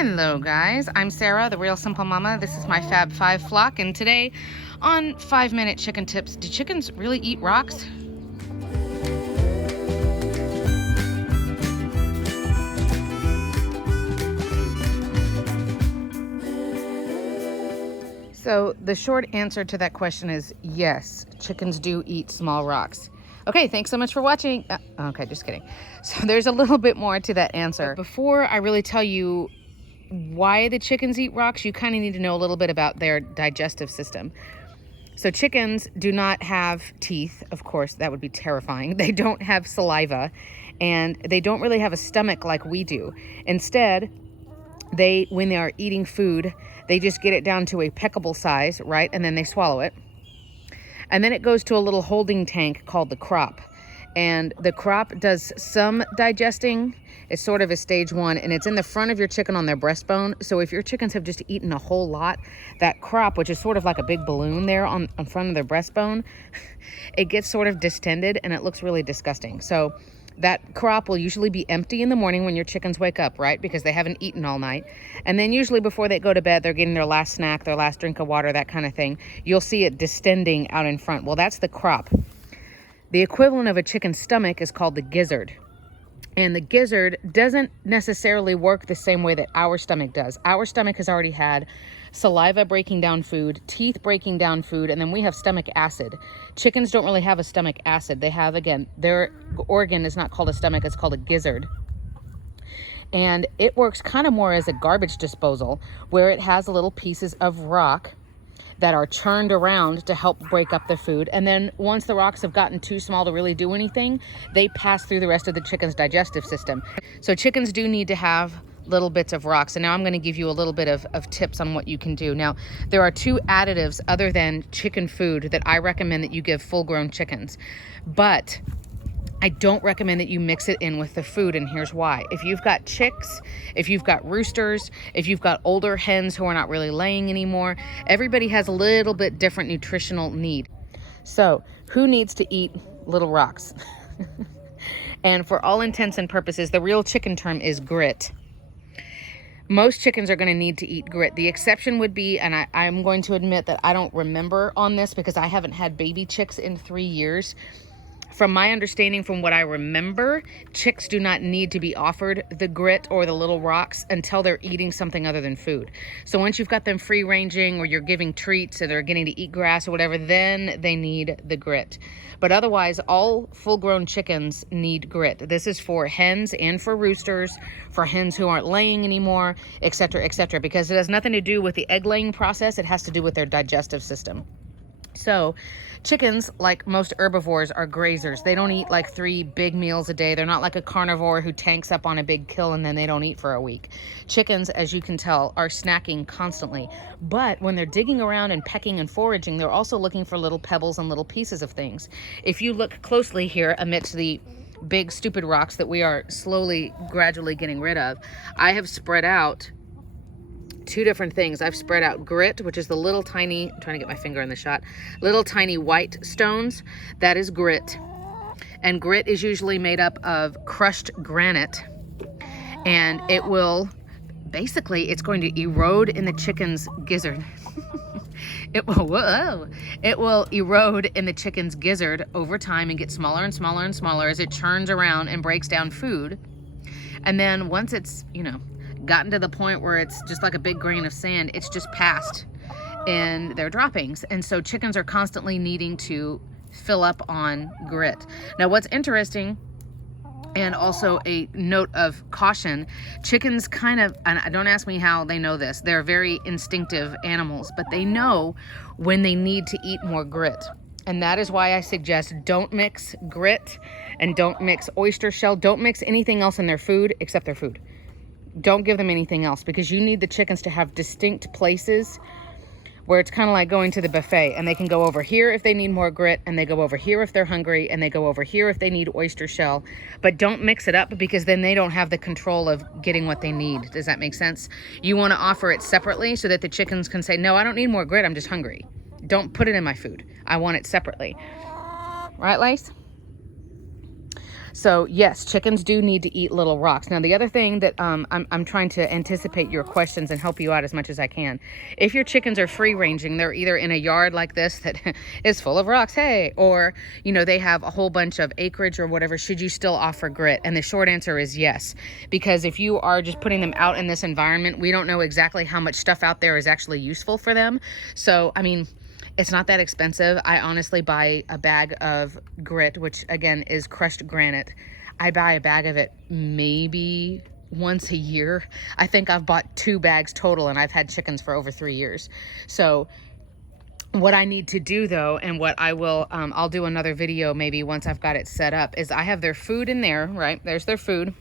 Hello guys, I'm Sarah, the Real Simple Mama. This is my Fab 5 flock, and today on 5-minute chicken tips, do chickens really eat rocks? So the short answer to that question is yes, chickens do eat small rocks. Okay, thanks so much for watching. Okay, just kidding. So there's a little bit more to that answer. But before I really tell you why the chickens eat rocks, you kind of need to know a little bit about their digestive system. So chickens do not have teeth, of course, that would be terrifying. They don't have saliva, and they don't really have a stomach like we do. Instead, when they are eating food, they just get it down to a peckable size, right? And then they swallow it. And then it goes to a little holding tank called the crop. And the crop does some digesting. It's sort of a stage 1, and it's in the front of your chicken on their breastbone. So if your chickens have just eaten a whole lot, that crop, which is sort of like a big balloon there on front of their breastbone, it gets sort of distended and it looks really disgusting. So that crop will usually be empty in the morning when your chickens wake up, right? Because they haven't eaten all night. And then usually before they go to bed, they're getting their last snack, their last drink of water, that kind of thing. You'll see it distending out in front. Well, that's the crop. The equivalent of a chicken's stomach is called the gizzard. And the gizzard doesn't necessarily work the same way that our stomach does. Our stomach has already had saliva breaking down food, teeth breaking down food, and then we have stomach acid. Chickens don't really have a stomach acid. They have, again, their organ is not called a stomach, it's called a gizzard. And it works kind of more as a garbage disposal, where it has little pieces of rock that are churned around to help break up the food. And then once the rocks have gotten too small to really do anything, they pass through the rest of the chicken's digestive system. So chickens do need to have little bits of rocks. And now I'm gonna give you a little bit of tips on what you can do. Now, there are 2 additives other than chicken food that I recommend that you give full-grown chickens. But I don't recommend that you mix it in with the food, and here's why. If you've got chicks, if you've got roosters, if you've got older hens who are not really laying anymore, everybody has a little bit different nutritional need. So who needs to eat little rocks? And for all intents and purposes, the real chicken term is grit. Most chickens are going to need to eat grit. The exception would be, and I'm going to admit that I don't remember on this because I haven't had baby chicks in 3 years. From my understanding, from what I remember, chicks do not need to be offered the grit or the little rocks until they're eating something other than food. So once you've got them free ranging or you're giving treats or they're getting to eat grass or whatever, then they need the grit. But otherwise, all full-grown chickens need grit. This is for hens and for roosters, for hens who aren't laying anymore, etc., because it has nothing to do with the egg-laying process. It has to do with their digestive system. So chickens, like most herbivores, are grazers. They don't eat like 3 big meals a day. They're not like a carnivore who tanks up on a big kill and then they don't eat for a week. Chickens, as you can tell, are snacking constantly. But when they're digging around and pecking and foraging, they're also looking for little pebbles and little pieces of things. If you look closely here amidst the big stupid rocks that we are slowly, gradually getting rid of, I have spread out 2 different things. I've spread out grit, which is the little tiny, I'm trying to get my finger in the shot, little tiny white stones. That is grit. And grit is usually made up of crushed granite. And it will, basically, it's going to erode in the chicken's gizzard. It will erode in the chicken's gizzard over time and get smaller and smaller and smaller as it churns around and breaks down food. And then once it's, gotten to the point where it's just like a big grain of sand, it's just passed in their droppings. And so chickens are constantly needing to fill up on grit. Now, what's interesting, and also a note of caution, chickens kind of, and don't ask me how they know this, they're very instinctive animals, but they know when they need to eat more grit. And that is why I suggest don't mix grit and don't mix oyster shell. Don't mix anything else in their food except their food. Don't give them anything else, because you need the chickens to have distinct places where it's kind of like going to the buffet, and they can go over here if they need more grit, and they go over here if they're hungry, and they go over here if they need oyster shell. But don't mix it up, because then they don't have the control of getting what they need. Does that make sense? You want to offer it separately so that the chickens can say, no, I don't need more grit, I'm just hungry. Don't put it in my food. I want it separately. Right, Lace? So yes, chickens do need to eat little rocks. Now, the other thing that I'm trying to anticipate your questions and help you out as much as I can. If your chickens are free ranging, they're either in a yard like this that is full of rocks, hey, or, you know, they have a whole bunch of acreage or whatever, should you still offer grit? And the short answer is yes, because if you are just putting them out in this environment, we don't know exactly how much stuff out there is actually useful for them. So, I mean, it's not that expensive. I honestly buy a bag of grit, which again is crushed granite. I buy a bag of it maybe once a year. I think I've bought 2 bags total, and I've had chickens for over 3 years. So what I need to do though, and what I will, I'll do another video maybe once I've got it set up, is I have their food in there, right? There's their food.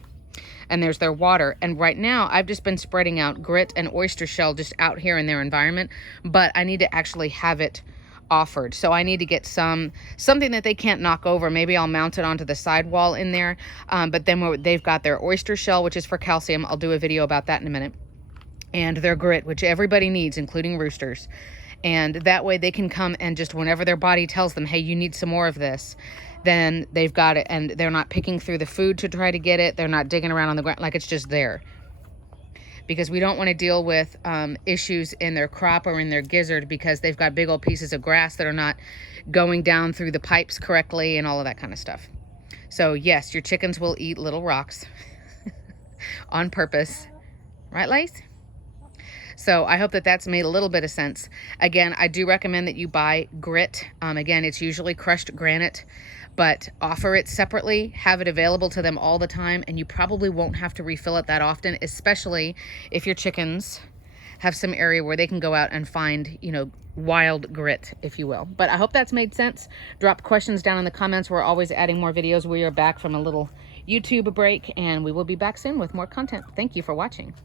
And there's their water. And right now I've just been spreading out grit and oyster shell just out here in their environment, but I need to actually have it offered. So I need to get something that they can't knock over. Maybe I'll mount it onto the sidewall in there. But then they've got their oyster shell, which is for calcium. I'll do a video about that in a minute. And their grit, which everybody needs, including roosters. And that way they can come and just whenever their body tells them, hey, you need some more of this, then they've got it, and they're not picking through the food to try to get it. They're not digging around on the ground, like it's just there. Because we don't want to deal with issues in their crop or in their gizzard because they've got big old pieces of grass that are not going down through the pipes correctly and all of that kind of stuff. So yes, your chickens will eat little rocks on purpose. Right, Lace? So I hope that that's made a little bit of sense. Again, I do recommend that you buy grit. Again, it's usually crushed granite, but offer it separately, have it available to them all the time, and you probably won't have to refill it that often, especially if your chickens have some area where they can go out and find, you know, wild grit, if you will. But I hope that's made sense. Drop questions down in the comments. We're always adding more videos. We are back from a little YouTube break, and we will be back soon with more content. Thank you for watching.